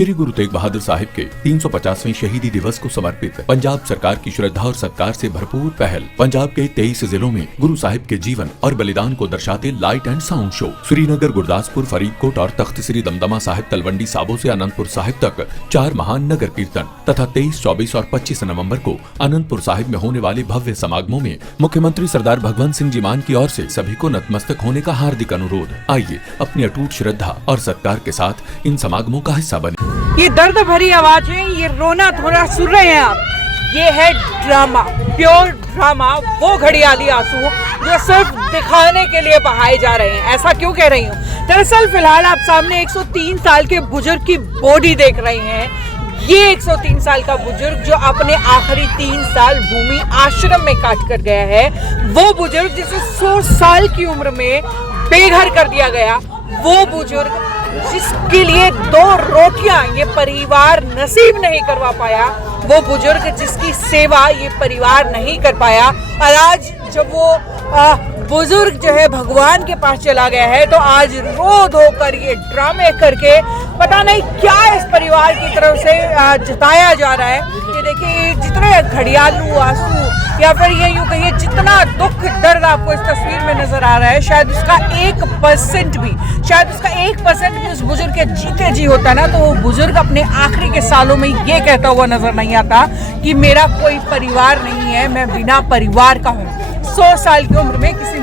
श्री गुरु तेग बहादुर साहिब के 350वें शहीदी दिवस को समर्पित पंजाब सरकार की श्रद्धा और सत्कार से भरपूर पहल पंजाब के 23 जिलों में गुरु साहिब के जीवन और बलिदान को दर्शाते light and sound show Srinagar, Gurdaspur, Faridkot और तख्त श्री दमदमा साहिब, तलवंडी साबो से अनंतपुर साहिब तक 4 महान नगर कीर्तन तथा 23, 24 और 25 नवंबर को अनंतपुर साहिब में होने वाले भव्य समागमों में मुख्यमंत्री सरदार भगवंत सिंह जी मान की ओर से सभी को नतमस्तक होने का हार्दिक अनुरोध। आइए अपनी अटूट श्रद्धा और सत्कार के साथ इन समागमों का हिस्सा बने। ये दर्द भरी आवाजें, ये रोना धोना सुन रहे हैं आप, ये है ड्रामा, प्योर ड्रामा। वो घड़ियाली आंसू जो सिर्फ दिखाने के लिए बहाए जा रहे हैं। ऐसा क्यों कह रही हूँ? दरअसल फिलहाल आप सामने 103 साल के बुजुर्ग की बॉडी देख रहे हैं। ये 103 साल का बुजुर्ग जो अपने आखिरी 3 साल भूमि आश्रम में काट कर गया है, वो बुजुर्ग जिसे 100 साल की उम्र में बेघर कर दिया गया, वो बुजुर्ग जिसके लिए 2 रोटियां ये परिवार नसीब नहीं करवा पाया, वो बुजुर्ग जिसकी सेवा ये परिवार नहीं कर पाया, और आज जब वो बुजुर्ग जो है भगवान के पास चला गया है, तो आज रो धो कर ये ड्रामे करके पता नहीं क्या इस परिवार की तरफ से जताया जा रहा है। ये देखिए, जितने घड़ियालू आंसू या फिर ये यूं कहिए जितना दुख दर्द आपको इस तस्वीर में नजर आ रहा है, शायद उसका 1% भी उस बुजुर्ग के जीते जी होता ना, तो वो बुजुर्ग अपने आखिरी के सालों में ये कहता हुआ नजर नहीं आता कि मेरा कोई परिवार नहीं है, मैं बिना परिवार का हूँ। 100 साल की उम्र में किसी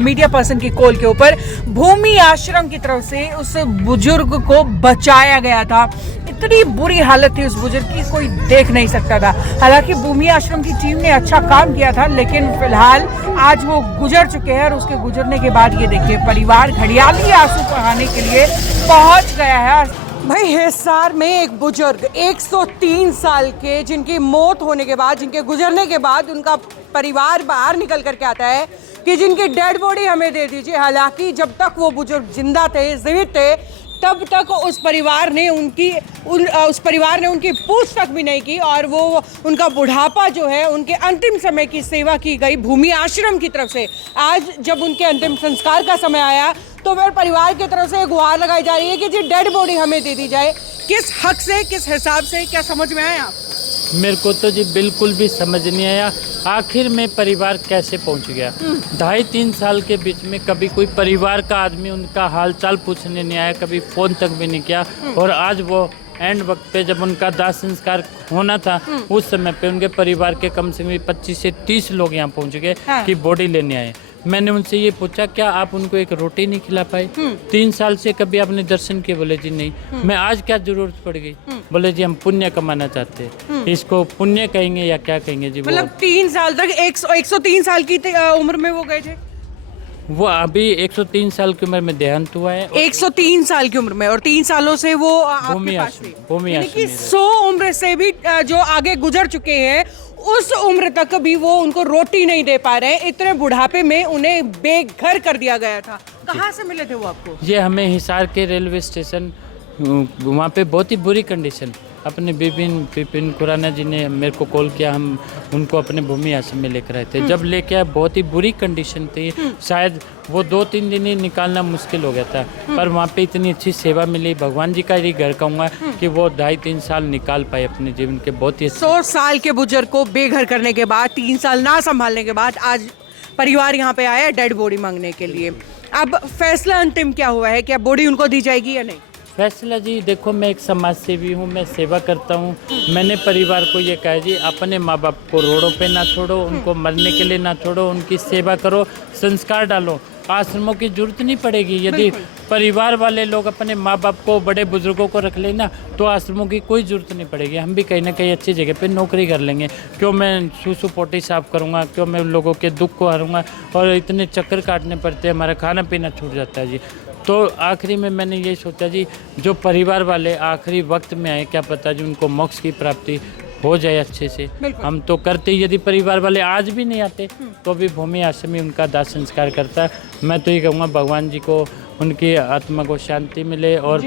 मीडिया पर्सन की कॉल के ऊपर भूमि आश्रम की तरफ से उस बुजुर्ग को बचाया गया था। इतनी बुरी हालत थी उस बुजुर्ग की, कोई देख नहीं सकता था। हालांकि भूमि आश्रम की टीम ने अच्छा काम किया था, लेकिन फिलहाल आज वो गुजर चुके हैं, और उसके गुजरने के बाद ये देखिए परिवार घड़ियाली आंसू बहाने के लिए पहुंच गया है। भाई, हिसार में एक बुजुर्ग 103 साल के, जिनकी मौत होने के बाद, जिनके गुजरने के बाद उनका परिवार बाहर निकल करके आता है कि जिनकी डेड बॉडी हमें दे दीजिए। हालांकि जब तक वो बुजुर्ग जिंदा थे, जीवित थे, तब तक उस परिवार ने उनकी पूछ तक भी नहीं की, और वो उनका बुढ़ापा जो है, उनके अंतिम समय की सेवा की गई भूमि आश्रम की तरफ से। आज जब उनके अंतिम संस्कार का समय आया, तो फिर परिवार की तरफ से एक गुहार लगाई जा रही है कि जी डेड बॉडी हमें दे दी जाए। किस हक से, किस हिसाब से, क्या समझ में आया? मेरे को तो जी बिल्कुल भी समझ नहीं आया, आखिर में परिवार कैसे पहुंच गया। 2.5-3 साल के बीच में कभी कोई परिवार का आदमी उनका हालचाल पूछने नहीं आया, कभी फ़ोन तक भी नहीं किया, और आज वो एंड वक्त पे जब उनका दाह संस्कार होना था, उस समय पे उनके परिवार के कम से कम 25 से 30 लोग यहाँ पहुँच गए कि बॉडी लेने आए। मैंने उनसे ये पूछा, क्या आप उनको एक रोटी नहीं खिला पाए? 3 साल से कभी आपने दर्शन किए? बोले जी नहीं। मैं आज क्या जरूरत पड़ गई? बोले जी हम पुण्य कमाना चाहते हैं। इसको पुण्य कहेंगे या क्या कहेंगे जी? मतलब 3 साल तक 103 साल की उम्र में वो गए थे? वो अभी 103 साल की उम्र में देहांत हुआ है। 103 साल की उम्र में, और 3 सालों से वो आपके पास थे। यानी कि 100 उम्र से भी जो आगे गुजर चुके हैं, उस उम्र तक भी वो उनको रोटी नहीं दे पा रहे हैं। इतने बुढ़ापे में उन्हें बेघर कर दिया गया था। कहाँ से मिले थे वो आपको? ये हमें हिसार के रेलवे स्टेशन, वहाँ पे बहुत ही बुरी कंडीशन। अपने विपिन खुराना जी ने मेरे को कॉल किया, हम उनको अपने भूमि आश्रम में लेकर आए थे। जब लेके आए बहुत ही बुरी कंडीशन थी, शायद वो 2-3 दिन ही निकालना मुश्किल हो गया था, पर वहाँ पे इतनी अच्छी सेवा मिली। भगवान जी का ही घर कहूँगा कि वो 2.5-3 साल निकाल पाए अपने जीवन के। बहुत ही 100 साल के बुजुर्ग को बेघर करने के बाद, 3 साल ना संभालने के बाद, आज परिवार यहाँ पे आया डेड बॉडी मांगने के लिए। अब फैसला अंतिम क्या हुआ है? क्या बॉडी उनको दी जाएगी या नहीं? फैसला जी देखो, मैं एक समाज सेवी हूँ, मैं सेवा करता हूँ। मैंने परिवार को ये कहा जी, अपने माँ बाप को रोडों पे ना छोड़ो, उनको मरने के लिए ना छोड़ो, उनकी सेवा करो, संस्कार डालो। आश्रमों की जरूरत नहीं पड़ेगी। यदि परिवार वाले लोग अपने माँ बाप को, बड़े बुजुर्गों को रख लेना, तो आश्रमों की कोई जरूरत नहीं पड़ेगी। हम भी कहीं ना कहीं अच्छी जगह पे नौकरी कर लेंगे। क्यों मैं सूसू पोटी साफ करूँगा? क्यों मैं उन लोगों के दुख को हरूँगा? और इतने चक्कर काटने पड़ते हैं, हमारा खाना पीना छूट जाता है जी। तो आखिरी में मैंने ये सोचा जी, जो परिवार वाले आखिरी वक्त में आए, क्या पता जी उनको मोक्ष की प्राप्ति हो जाए अच्छे से। हम तो करते ही, यदि परिवार वाले आज भी नहीं आते तो भी भूमि आश्रम में उनका दाह संस्कार करता। मैं तो ये कहूँगा भगवान जी को, उनकी आत्मा को शांति मिले, और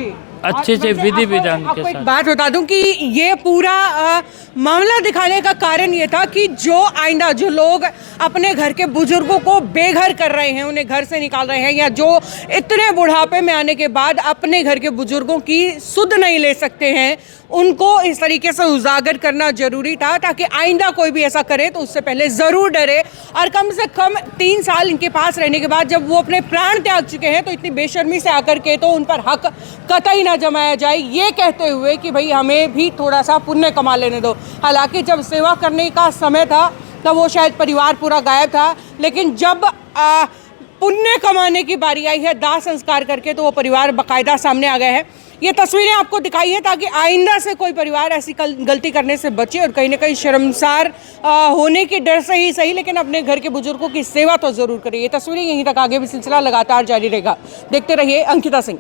अच्छे से विधि विधान के आपको एक साथ। बात बता दूं कि ये पूरा मामला दिखाने का कारण ये था कि जो आइंदा जो लोग अपने घर के बुजुर्गों को बेघर कर रहे हैं, उन्हें घर से निकाल रहे हैं, या जो इतने बुढ़ापे में आने के बाद अपने घर के बुजुर्गों की सुध नहीं ले सकते हैं, उनको इस तरीके से उजागर करना जरूरी था ताकि आइंदा कोई भी ऐसा करे तो उससे पहले ज़रूर डरे। और कम से कम 3 साल इनके पास रहने के बाद जब वो अपने प्राण त्याग चुके हैं तो इतनी बेशर्मी से आकर के तो उन पर हक कतई ना जमाया जाए, ये कहते हुए कि भाई हमें भी थोड़ा सा पुण्य कमा लेने दो। हालांकि जब सेवा करने का समय था तब वो शायद परिवार पूरा गायब था, लेकिन जब पुण्य कमाने की बारी आई है दाह संस्कार करके तो वो परिवार बाकायदा सामने आ गया है। ये तस्वीरें आपको दिखाई है ताकि आइंदा से कोई परिवार ऐसी गलती करने से बचे और कहीं ना कहीं शर्मसार होने के डर से ही सही, लेकिन अपने घर के बुजुर्गों की सेवा तो जरूर करिए। ये तस्वीरें यहीं तक, आगे भी सिलसिला लगातार जारी रहेगा। देखते रहिए अंकिता सिंह।